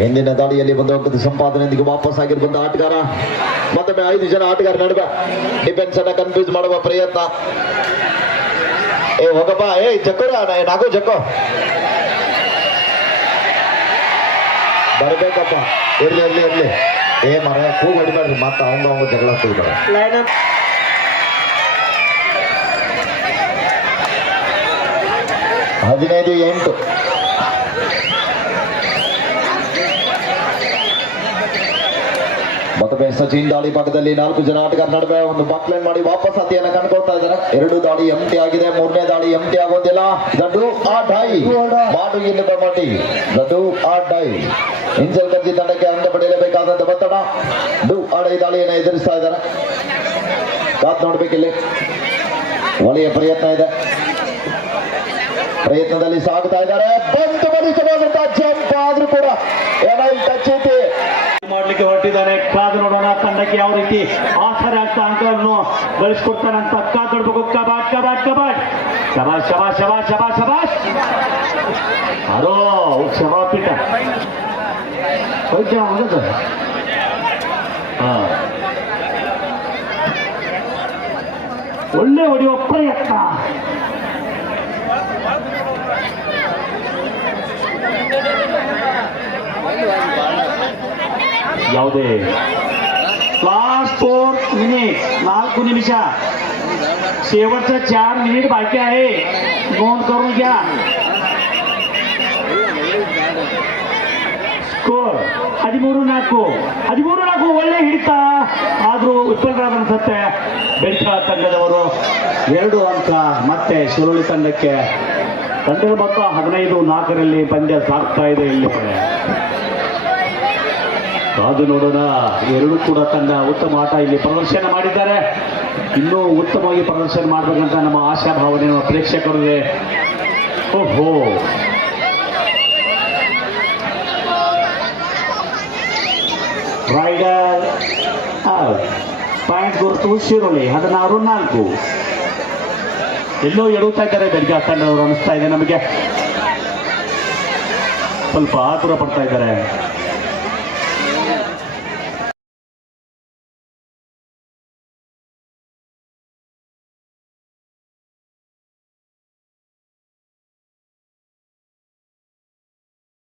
ಹಿಂದಿನ ದಾಳಿಯಲ್ಲಿ ಬಂದ ಸಂಪಾದನೆಯೊಂದಿಗೆ ವಾಪಸ್ ಆಗಿರುವಂತ ಆಟಗಾರ. ಮತ್ತೊಮ್ಮೆ ಐದು ಜನ ಆಟಗಾರ ನಡುವೆ ಡಿಫೆನ್ಸ್ ಅನ್ನ ಕನ್ಫ್ಯೂಸ್ ಮಾಡುವ ಪ್ರಯತ್ನ. ಏ ಹೋಗಪ್ಪ. ಏ ಜಕ್ಕೋರ ನಾಗು ಜಕ್ಕೋ. ಬರ್ಬೇಕಪ್ಪ. ಇರ್ಲಿ ಇರ್ಲಿ ಇರ್ಲಿ. ಏ ಮರ ಕೂಗ್ ಹೊಡಿಬೇಡ್ರಿ. ಮತ್ತೆ ಅವಂಗ ಅವಂಗ ಜಗಳ ಕೂಗ್ಬೇಡ ಹದಿನೈದು ಎಂಟು. ಮತ್ತೊಮ್ಮೆ ಸಚಿನ್ ದಾಳಿ ಭಾಗದಲ್ಲಿ ನಾಲ್ಕು ಜನ ಆಟಗಾರ ನಡುವೆ ಒಂದು ಬಾಕ್ಲೈನ್ ಮಾಡಿ ವಾಪಸ್ ಅತಿಯನ್ನು ಕಂಡುಕೊಳ್ತಾ ಇದ್ದಾರೆ. ಎರಡು ದಾಳಿ ಎಂಟಿ ಆಗಿದೆ. ಮೂರನೇ ದಾಳಿ ಎಂಟಿ ಆಗೋದಿಲ್ಲ. ದಡ್ಡು ಆ ಡೈ ಮಾಡು ಇಲ್ಲಿ ಬಮಟಿ ದಡ್ಡು ಆ ಡೈ ಇಂಜಲ್ ಕರ್ಜಿ ತಂಡಕ್ಕೆ ಅಂಗ ಪಡೆಯಲೇಬೇಕಾದಂತ ಒತ್ತಡ. ಡು ಆಡೈ ದಾಳಿಯನ್ನು ಎದುರಿಸ್ತಾ ಇದ್ದಾರೆ. ಕಾತ್ ನೋಡ್ಬೇಕಿಲ್ಲಿ ಒಳ್ಳೆಯ ಪ್ರಯತ್ನ ಇದೆ. ಪ್ರಯತ್ನದಲ್ಲಿ ಸಾಗುತ್ತಾ ಇದ್ದಾರೆ. ಬಂತು ಬಲಿಸಬಹುದಂತ ಜಂಪ್ ಆದ್ರೂ ಕೂಡ ಏನೋ ಇಲ್ಲಿ ಟಚ್ ಆಟಕ್ಕೆ ಯಾವ ರೀತಿ ಆಸರೆ ಅಂತ ಅಂಕವನ್ನು ಬಳಸ್ಕೊಡ್ತಾನಂತ ಕಾಕೊಡ್ಬೇಕು ಕಬಾಟ್ ಕಬಾಟ್ ಕಬಾಟ್ ಶಬಾ ಶಬಾ ಶಬಾ ಶಬಾ ಶಬಾಷ್ ಅರೋ ಶಬಾ ಪೀಠ ಹೋಗ್ತೀವ ಹಾ ಒಳ್ಳೆ ಹೊಡೆಯುವ ಪ್ರಯತ್ನ ಯಾವುದೇ फोर मिनिट, नाल्कु निमिष। शेवटचं चार मिनिट बाकी आहे. नोंद करून घ्या. ಸ್ಕೋರ್ ಹದಿಮೂರು ನಾಲ್ಕು ಹದಿಮೂರು ನಾಲ್ಕು ಒಳ್ಳೆ ಹಿಡಿತ ಆದರೂ ವಿಫಲರಾದ ಅನ್ಸುತ್ತೆ ಬೆಳ್ಕಳ ತಂಡದವರು ಎರಡು ಅಂಕ ಮತ್ತೆ ಶಿರೋಳಿ ತಂಡಕ್ಕೆ ತಂಡದ ಮೊತ್ತ ಹದಿನೈದು ನಾಲ್ಕರಲ್ಲಿ ಪಂದ್ಯ ಸಾಗ್ತಾ ಇದೆ ಇಲ್ಲಿ. ಕಾದು ನೋಡೋಣ. ಎರಡು ಕೂಡ ತಂಡ ಉತ್ತಮ ಆಟ ಇಲ್ಲಿ ಪ್ರದರ್ಶನ ಮಾಡಿದ್ದಾರೆ. ಇನ್ನೂ ಉತ್ತಮವಾಗಿ ಪ್ರದರ್ಶನ ಮಾಡಬೇಕಂತ ನಮ್ಮ ಆಶಾ ಭಾವನೆ ನಮ್ಮ ಪ್ರೇಕ್ಷಕರಿಗೆ. ಓಹೋ. ರೈಡರ್ ಪಾಯಿಂಟ್ ಗುರುತು ಶಿರೋಳಿ ಹದಿನಾರು, ನಾಲ್ಕು. ಎಲ್ಲೋ ಎಡುತ್ತಾ ಇದ್ದಾರೆ ಬೆಳಗ್ಗೆ ತಂಡದವರು ಅನಿಸ್ತಾ ಇದೆ ನಮಗೆ. ಸ್ವಲ್ಪ ಆತುರ ಪಡ್ತಾ ಇದ್ದಾರೆ.